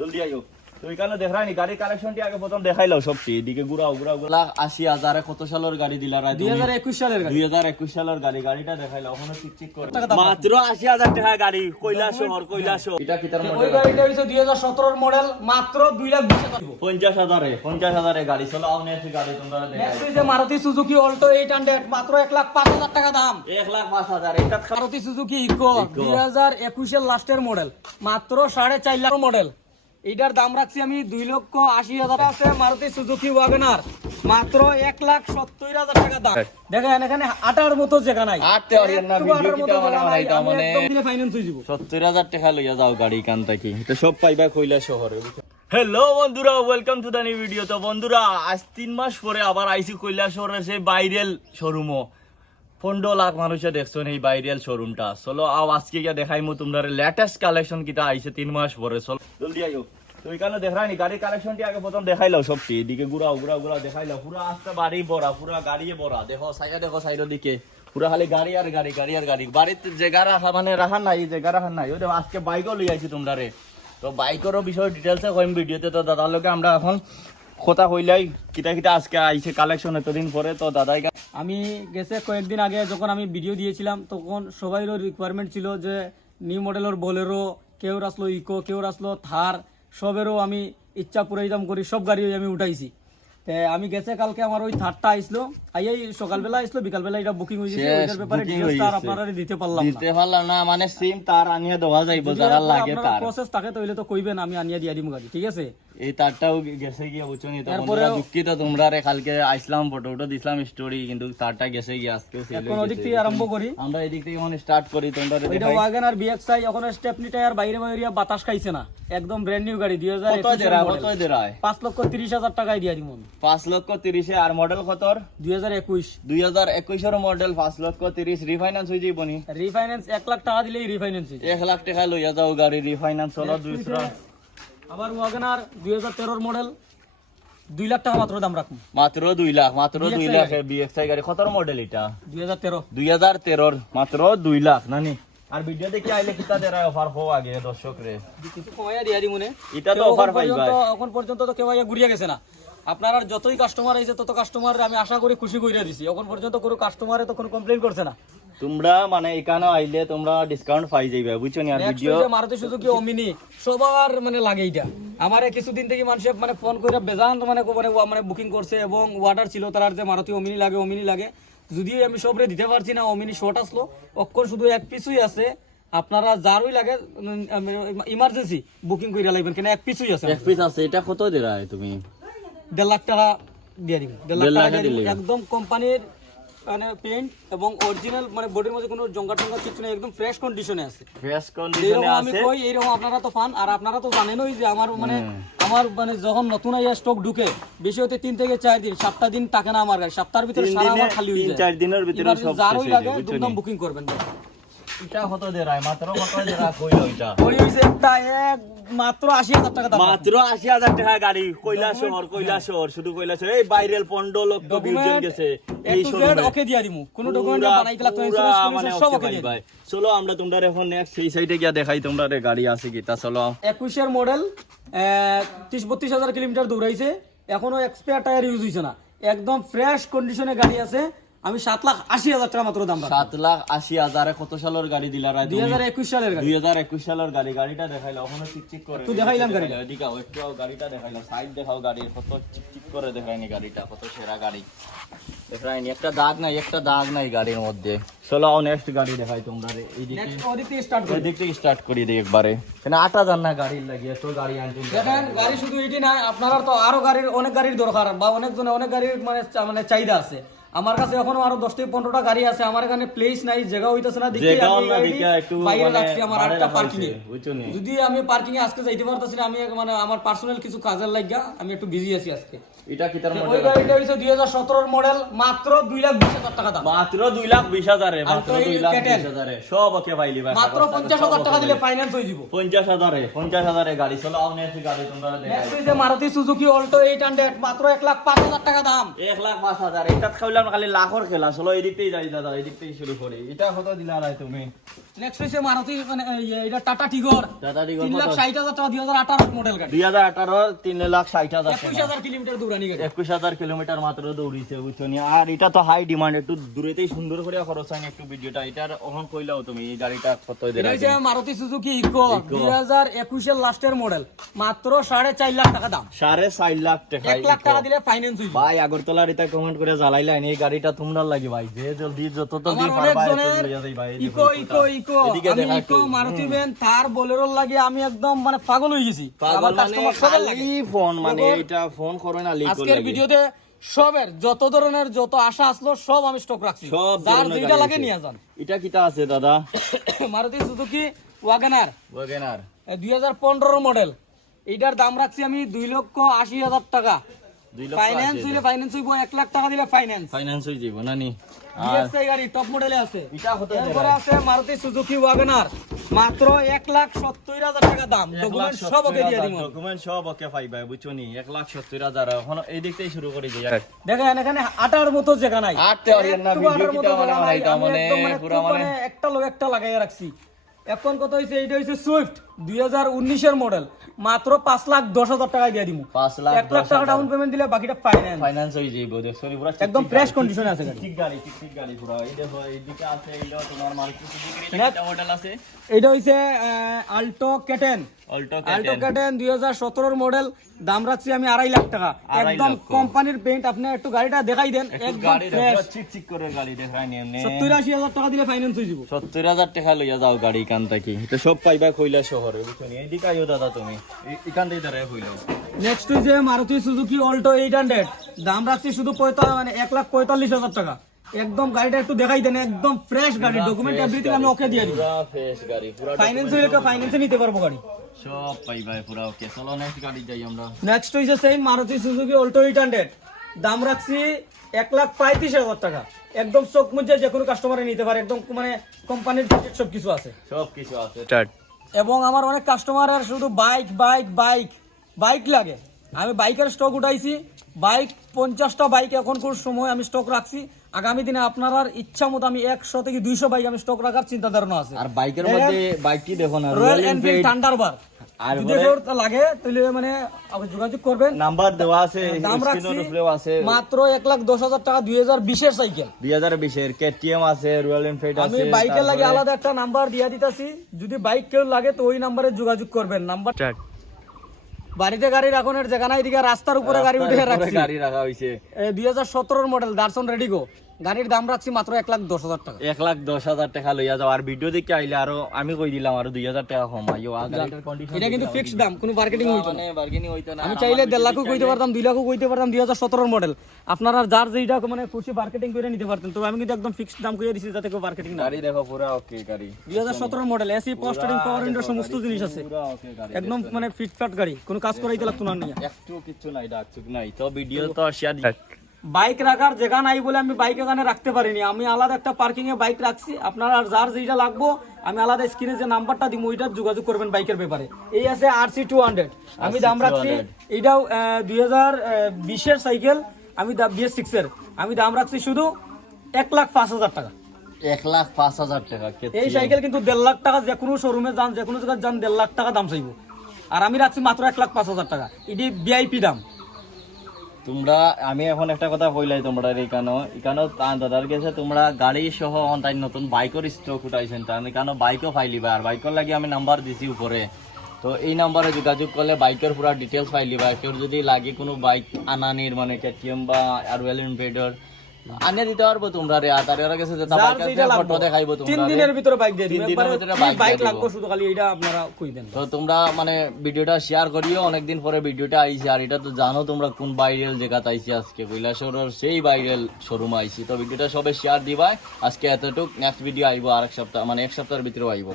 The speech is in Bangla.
জলদি আইও। তো এখানে দেখাইনি গাড়ি কালেকশনটি আগে প্রথম দেখাইলাও সবটি এদিকে ঘুরাও 80,000 কত সালের গাড়ি দিলা 2021 সালের গাড়ি 2021 সালের গাড়িটা দেখাইলাও ওখানে চিকচিক করে মাত্র 80,000 টাকা গাড়ি কৈলাসহর এটা কি তার মডেল? ওই গাড়িটা হইছে 2017 এর মডেল, মাত্র 2,20,000 50,000 এ গাড়ি চলো আউনে আছে গাড়ি তোমরা দেখাই। নেক্সট হইছে মারুতি সুজুকি অল্টো 800, মাত্র 1,05,000 টাকা দাম। 1,05,000 এটা মারুতি সুজুকি ইকো 2021 এর লাস্টের মডেল, মাত্র 4.5 লাখ মডেল। এটার দাম রাখছি আমি 2,80,000 আছে। মারুতি সুজুকি ওয়াগনার মাত্র 1,70,000 টাকা দাম। দেখেন এখানে আটার মতো জায়গা নাই, আটতে আর না ভিডিও কিটা বানাইতা মানে একদম ফাইনান্স হয়ে যাব। 70,000 টাকা লইয়া যাও গাড়ি কান থাকি এটা সব পাইবা কৈলাসহরে। হ্যালো বন্ধুরা, welcome to the new video. তো বন্ধুরা আজ 3 মাস পরে আবার আইছি কৈলাসহরের সেই ভাইরাল শোরুমও। 15 লাখ মানুষে দেখছেন এই ভাইরাল শোরুমটা। চলো আজকে গিয়া দেখাইমু তোমরা লেটেস্ট কালেকশন কিটা আইছে 3 মাস পরে। চলো জলদি আইও। তো এখানে দেখাইনি গাড়ি কালেকশনটি আগে প্রথম দেখাইলাও সবটি এদিকে ঘুরাও দেখাইলাও পুরা আস্তে বাড়ি ভরা, পুরা গাড়ি ভরা। দেখো সাইডের দিকে পুরা খালি গাড়ি আর গাড়ি। বাড়িতে জায়গা রাখা মানে রাখার নাই। ওই দেখো আজকে বাইকও লই আইছি তোমরা রে। তো বাইকেরও বিষয় ডিটেলসে কইম ভিডিওতে। তো দাদার লোকে আমরা এখন কথা কইলাই কিটা আজকে আইছে কালেকশন এতদিন পরে। তো দাদাই আমি গেছে কয়েকদিন আগে যখন আমি ভিডিও দিয়েছিলাম তখন সবাইরও রিকোয়ারমেন্ট ছিল যে নিউ মডেলের বোলেরো, কেউ আসলো ইকো, কেউ আসলো থার, সবেরও আমি ইচ্ছা পুরাইদাম করি, সব গাড়ি আমি উঠাইছি। আমি গেছে কালকে আমার ওই থারটা আইসলো, আইয়াই সকালবেলা আইসলো, বিকালবেলা এটা বুকিং হয়েছে। ওইটার ব্যাপারে ডিটেইলসটা আর আপনারা দিতে পারলাম না মানে সিম তার আনিয়ে দেওয়া যাইব যারা লাগে তার প্রসেস থাকে তাইলে তো কইবেন, আমি আনিয়ে দিয়া দিমু গাড়ি, ঠিক আছে? এই তারটাও গেছে গিয়া বুঝছনি। তো বন্ধুরা দুঃখিত তোমরা রে, কালকে আইসলাম ফটো দিছিলাম স্টোরি, কিন্তু তারটা গেছে গিয়া আজকে এখন ওদিক থেকে আরম্ভ করি, আমরা এদিক থেকে মানে স্টার্ট করি। তোমরা এটা ওয়াগনার বিএক্সআই এখন স্টেপনি টায়ার বাইরে বাতাস খাইছে না, একদম ব্র্যান্ড নিউ গাড়ি 2021 দেরায় 5,30,000 টাকায় দিয়া দিমু। 5,30,000 আর মডেল কত? 2021 এর মডেল 5,30,000 রিফাইন্যান্স হই যাইব নি? রিফাইন্যান্স 1 লাখ টাকা দিলেই রিফাইন্যান্স হই যায়। 1 লাখ টাকা লইয়া যাও গাড়ি রিফাইন্যান্স হলো 200। আবার ওয়াগনার 2013 এর মডেল 2 লাখ টাকা মাত্র দাম রাখুন। মাত্র 2 লাখ বিএক্সআই গাড়ি। কত মডেল এটা? 2013 মাত্র 2 লাখ নানি। আর ভিডিও দেখি আইলে কিতা দেরায় অফার হো আগে দর্শক রে কিছু কমাইয়া দিয়া দিমুনে। এটা তো অফার পাইবা। এখন পর্যন্ত তো কেউ আইয়া ঘুরিয়া গেছে না। আপনারা যতই কাস্টমার আইছে তত কাস্টমার আমি আশা করি খুশি কইরা দিছি। এখন পর্যন্ত কোনো কাস্টমারে তো কোনো কমপ্লেইন করছে না। তোমরা মানে এখানে আইলে তোমরা ডিসকাউন্ট পাই যাইবা, বুঝছো নি? আর ভিডিও মারুতি সুজুকি ওমিনি সবার মানে লাগে এটা। আমারে কিছুদিন থেকে মানুষ মানে ফোন কইরা বেজান মানে বুকিং করছে এবং অর্ডার ছিল তার যে মারুতি ওমিনি লাগে। যদিও আমি সবরে দিতে পারছি না, ওমিনি শর্ট আসলো, অক্ষর শুধু এক পিসই আছে। আপনারা যারই লাগে ইমার্জেন্সি বুকিং কইরা লাগবেন, কেন এক পিসই আছে। এক পিস আছে। এটা কত দেরায় তুমি? 1.5 লাখ টাকা দিয়ে দিবেন। 1.5 লাখ টাকা দিয়ে একদম কোম্পানির মানে পেইন্ট এবং অরিজিনাল, মানে বডির মধ্যে কোনো জঙ্গা কিছু নেই, একদম ফ্রেশ কন্ডিশনে আছে। আমি কই এইরকম আপনারা তো ফান, আর আপনারা তো জানেনই যে আমার মানে যখন নতুন আইয়া স্টক ঢুকে বেশি হতে 3 থেকে 4 দিন, 7টা দিন থাকে না আমার গাড়ি। সপ্তাহের ভিতরে সারা আমার খালি হয়ে যায়। 3-4 দিনের ভিতরে সব যারই লাগে একদম বুকিং করবেন। এটা কত দেরায়? মাত্র কত দেরায় কইলো? এটা ওই হইছে একটা মাত্র 80,000 টাকা দাম। মাত্র 80,000 টাকা গাড়ি কৈলাসহর শুধু কৈলাসহর। এই ভাইরাল 15 লক্ষ ভিউজ গেছে এই শোরুমে। ওকে দিয়া দিমু, কোন ডকুমেন্ট বানাইতে লাগতো ইন্স্যুরেন্স সব ওকে দিয়ে দিই। চলো আমরা তোমরা এখন নেক্সট সেই সাইডে গিয়া দেখাই তোমরা গাড়ি আছে কিটা। চলো 21 এর মডেল 30-32,000 কিলোমিটার দৌড়াইছে, এখনো এক্সপায়ার টায়ার ইউজ হইছে না, একদম ফ্রেশ কন্ডিশনে গাড়ি আছে। আমি 7,80,000 টাকা মাত্র দাম রাখছি। 7,80,000 কত সালের গাড়ি দিলা? 2021 সালের গাড়ি। 2021 সালের গাড়ি। গাড়িটা দেখাইলা ওখানে চিকচিক করে একটু দেখাইলাম গাড়িটা। এদিকেও একটু গাড়িটা দেখাইলা, সাইড দেখাও গাড়ির কত চিকচিক করে দেখাইনি গাড়িটা, কত সেরা গাড়ি দেখাইনি। একটা দাগ নাই গাড়ির মধ্যে। চলো নেক্সট গাড়ি দেখাই তোমরা রে। এইদিকে স্টার্ট করি দিই একবারে, কেন 8,000 না গাড়ি লাগিয়ে তো গাড়ি আনতে দেখেন। গাড়ি শুধু এটি না, আপনারা তো আরো অনেক গাড়ির দরকার, বা অনেক গাড়ির মানে চাহিদা আছে। আমার কাছে এখনো আরো 10-15টা গাড়ি আছে। আমার এখানে প্লেস নাই, জায়গা হইতেছে না, দেখি বাইরে রাখছি আমার আটটা পার্কিং এ। যদি আমি পার্কিং এ আজকে যাইতে পারতেছি না, আমি মানে আমার পার্সোনাল কিছু কাজের লাগিয়া আমি একটু বিজি আছি আজকে। এটা কি তার মডেল? ওই গাড়িটা হইছে 2017 এর মডেল, মাত্র 2,20,000 টাকা দাম। মাত্র 2,20,000 এ, মাত্র 2,20,000 এ সব ওকে পাইলি ভাই। মাত্র 50,000 টাকা দিলে ফাইনান্স হয়ে যাব। 50,000 এ গাড়ি। চলো আউনে আছে গাড়ি তোমরা দেখাই। নেক্সট হইছে মারুতি সুজুকি অল্টো 800, মাত্র 1,05,000 টাকা দাম। 1,05,000 এটা খাইলা দিলাম খালি লাখর খেলা, চলো এই দিকতেই যাই দাদা, এই দিকতেই শুরু করি। এটা কত দিলা নাই তুমি? নেক্সট হইছে মারুতি মানে এটা টাটা টিগর দাদা দিগর 3,60,000 টাকা 2018 মডেল গাড়ি। 2018 3,60,000 টাকা, 21,000 কিলোমিটার দৌড়ানি গাড়ি। 21,000 কিলোমিটার মাত্র দৌড়িছে বুঝছো নি। আর এটা তো হাই ডিমান্ড, একটু দূরেতেই সুন্দর করে খরচ হয় না একটু ভিডিওটা। এটার ওখান কইলাও তুমি এই গাড়িটা কত এটা দিলা? হইছে মারুতি সুজুকি ইকো 2021 এর লাস্টের মডেল, মাত্র 4.5 লাখ টাকা দাম। 4.5 লাখ টাকা, 1 লাখ টাকা দিলে ফাইন্যান্স হইবে। ভাই আগরতলার এটা কমেন্ট করে জ্বালাইলেন, এই গাড়িটা তোমরা লাগি ভাই, যে জলদি যত জলদি আমার পারবা অনেক এত জনের লইয়া যাই ভাই। ইকো ইকো ইকো এদিকে আমি দেখা ইকো মারুতি ভ্যান তার বোলেরোর লাগি আমি একদম মানে পাগল হয়ে গেছি। পাগল আমার মানে কাস্টমার সবার লাগে। খালি ফোন মানে দেখুন, এটা ফোন করে না লিক আজকের লাগে। ভিডিওতে সবের যত ধরনের যত আশা আসলো সব আমি স্টক রাখছি, সব যার ধরনের যেটা গাড়ি লাগে আছে। নিয়ে যান। এটা কিটা আছে দাদা? Maruti Suzuki WagonR WagonR 2015 model, এটার দাম রাখছি আমি 2,80,000 টাকা। 2 লক্ষ ফাইন্যান্স হইলে ফাইন্যান্স হইব, 1 লাখ টাকা দিলে ফাইন্যান্স। ফাইনান্স হই যাব না নি? ডিএসআই গাড়ি টপ মডেলে আছে। এটা কত এরপরে আছে মারুতি সুজুকি ওয়াগনার, মাত্র 1,70,000 টাকা দাম। ডকুমেন্ট সব ওকে দিয়ে দিমু। ডকুমেন্ট সব ওকে পাইবা বুঝছো নি। 1,70,000 এখন এই দিকতেই শুরু করে যাই। দেখেন এখানে আটার মতো জায়গা নাই, আটতে পারেন না, একটু ভিডিও আটার মতো কিটা মানে জায়গা নাই। বানাইতা আমি মানে একদম পুরা খুব মানে একটা লোক একটা লাগাইয়া রাখছি। এখন কত হইছে, এটা হইছে সুইফট 2019 এর মডেল, মাত্র 5,10,000 টাকা দিয়ে দিমু। 1 লাখ টাকা ডাউন পেমেন্ট দিলে বাকিটা ফাইন্যান্স। ফাইনান্স হই যাইব দেখছো নি পুরা একদম ফ্রেশ কন্ডিশনে আছে গাড়ি। ঠিক গাড়ি, ঠিক গাড়ি পুরা। এই দেখো এইদিকে আছে, এইটা তোমার মারুতি সুজুকি Next. এটা মডেল আছে এটা হইছে Alto K ten. Alto Alto K ten 2017 model, দাম রাখছি আমি 2.5 লাখ টাকা। 2.5 একদম লক্ষ। কোম্পানির পেইন্ট, আপনি একটু গাড়িটা দেখাই দেন, একটু একদম গাড়ি ফ্রেশ। দেখো চিক চিক করে গাড়ি দেখাই নি এমনি। 70,000 টাকা দিলে ফাইন্যান্স হয়ে যাব। 70,000 টাকা লইয়া যাও গাড়ি কান থাকি। এটা সব পাইবা কইলা শহরে বুঝছো নি। এইদিকে আইও দাদা তুমি, এখান থেকে দাঁড়ায় কইলাও। নেক্সট হইছে মারুতি সুজুকি অল্টো 800, দাম রাখছি শুধু 1,45,000 টাকা। একদম গাড়িটা একটু দেখাই দেন, একদম ফ্রেশ গাড়ি, ডকুমেন্ট এভরিথিং আমি ওকে দিয়ে দিব। পুরা ফ্রেশ গাড়ি, পুরা ফাইন্যান্স হইলে ফাইন্যান্সে নিতে পারবো গাড়ি। সব পাইবা পুরা ওকে। চলো নেক্সট গাড়ি যাই আমরা। নেক্সট হইছে সেম মারুতি সুজুকি অল্টো 800, দাম রাখছি 1,35,000 টাকা। একদম চোখ মুজে যে কোনো কাস্টমারে নিতে পারে, একদম মানে কোম্পানির সব কিছু আছে। সব কিছু আছে। এবং আমার অনেক কাস্টমারের শুধু বাইক বাইক বাইক বাইক লাগে, আমি বাইকের স্টক উঠাইছি। বাইক 50টা বাইক এখন কোন সময় আমি স্টক রাখছি। আগামী দিনে আপনার ইচ্ছা মতো আমি 100 থেকে 200 বাইক আমি স্টক রাখার চিন্তা ধারণা আছে। আর বাইকের মধ্যে বাইকটি দেখো না, রয়্যাল এনফিল্ড থান্ডারবার্ড, আর যদি কেউ লাগে তাহলে মানে আপনি যোগাযোগ করবেন। নাম্বার দেওয়া আছে, দাম রাখছি স্ক্রিনের উপরেও আছে। মাত্র 1,10,000 টাকা, 2020 এর সাইকেল। 2020 এর কেটিএম আছে, রয়্যাল এনফিল্ড আমি আছে। বাইকের লাগে আলাদা একটা নাম্বার দিয়ে দিতাছি, যদি বাইক কেউ লাগে তো ওই নাম্বারে যোগাযোগ করবেন। নাম্বার বাড়িতে গাড়ি রাখনের জায়গা নাই, এদিকে রাস্তার উপরে গাড়ি উঠে রাখছি। গাড়ি রাখা হইছে 2017 মডেল দার্সন রেডিগো, গাড়ির দাম রাখছি মাত্র 1,10,000 টাকা। 1,10,000 টাকা লইয়া যাও। আর ভিডিও দেখে আইলে আরো আমি কই দিলাম আরো 2,000 টাকা কমাইও। আর গাড়ির কন্ডিশন এটা কিন্তু ফিক্সড দাম, কোনো মার্কেটিং হইতো না। মানে বার্গেনিং হইতো না। আমি চাইলে 1.5 লাখও কইতে পারতাম, 2 লাখও কইতে পারতাম। 2017 মডেল, আপনারা যার যেটা মানে খুশি মার্কেটিং করে নিতে পারতেন। তবে আমি কিন্তু একদম ফিক্সড দাম কইয়া দিছি যাতে কেউ মার্কেটিং না। গাড়ি দেখো পুরা ওকে গাড়ি। 2017 মডেল, এসি পাওয়ার স্টিয়ারিং পাওয়ার উইন্ডো সমস্ত জিনিস আছে, পুরা ওকে গাড়ি। একদম মানে ফিটফাট গাড়ি, কোনো কাজ করাইতে লাগতো না নিয়ে। একটু কিছু নাই, ডাকছুক নাই। তো ভিডিও তো শেয়ার বাইক রাখার জায়গা নাই বলে আমি বাইক এখানে রাখতে পারিনি, আমি আলাদা একটা পার্কিং এ বাইক রাখছি। আপনারা যার যেটা লাগবো আমি আলাদা স্ক্রিনে যে নাম্বারটা দিব ওইটা যোগাযোগ করবেন বাইকের ব্যাপারে। এই আছে RC 200, আমি দাম রাখছি এইটাও 2020 এর সাইকেল, আমি BS6 এর আমি দাম রাখছি শুধু 1,05,000 টাকা। 1,05,000 টাকা। এই সাইকেল কিন্তু 1.5 লাখ টাকা, যে কোনো শোরুমে যান, যে কোনো জায়গায় যান 1.5 লাখ টাকা দাম চাইব। আর আমি রাখছি মাত্র 1,05,000 টাকা, এটি VIP দাম। তোমরা আমি এখন একটা কথা কইলাই তোমরা এখানে দাদার কাছে তোমরা গাড়ি সহ তাই নতুন বাইকের স্টক উঠাইছেন, তার এখানে বাইকও ফাইলিবা। আর বাইকের লাগে আমি নাম্বার দিছি উপরে, তো এই নাম্বারে যোগাযোগ করলে বাইকের পুরা ডিটেলস ফাইলিবা। কেউ যদি লাগে কোনো বাইক আনানির মানে কেটিএম বা রয়্যাল এনফিল্ডর আনিয়ে দিতে পারবো তোমরা রে। আর তার কাছে যেটা বাইক আছে ফটো দেখাইবো তোমরা। 3 দিনের ভিতরে বাইক দিয়ে দিই, 3 দিনের ভিতরে বাইক লাগবে শুধু, খালি এটা আপনারা কই দেন। তো তোমরা মানে ভিডিওটা শেয়ার করিও, অনেকদিন পরে ভিডিওটা আইছে। আর এটা তো জানো তোমরা কোন ভাইরাল জায়গাতে আইছি আজকে, কৈলাসহরের সেই ভাইরাল শোরুম আইছি। তো ভিডিওটা সবাই শেয়ার দিবা। আজকে এতটুক, নেক্সট ভিডিও আইবো আর এক সপ্তাহ, মানে এক সপ্তাহের ভিতরে আইবো।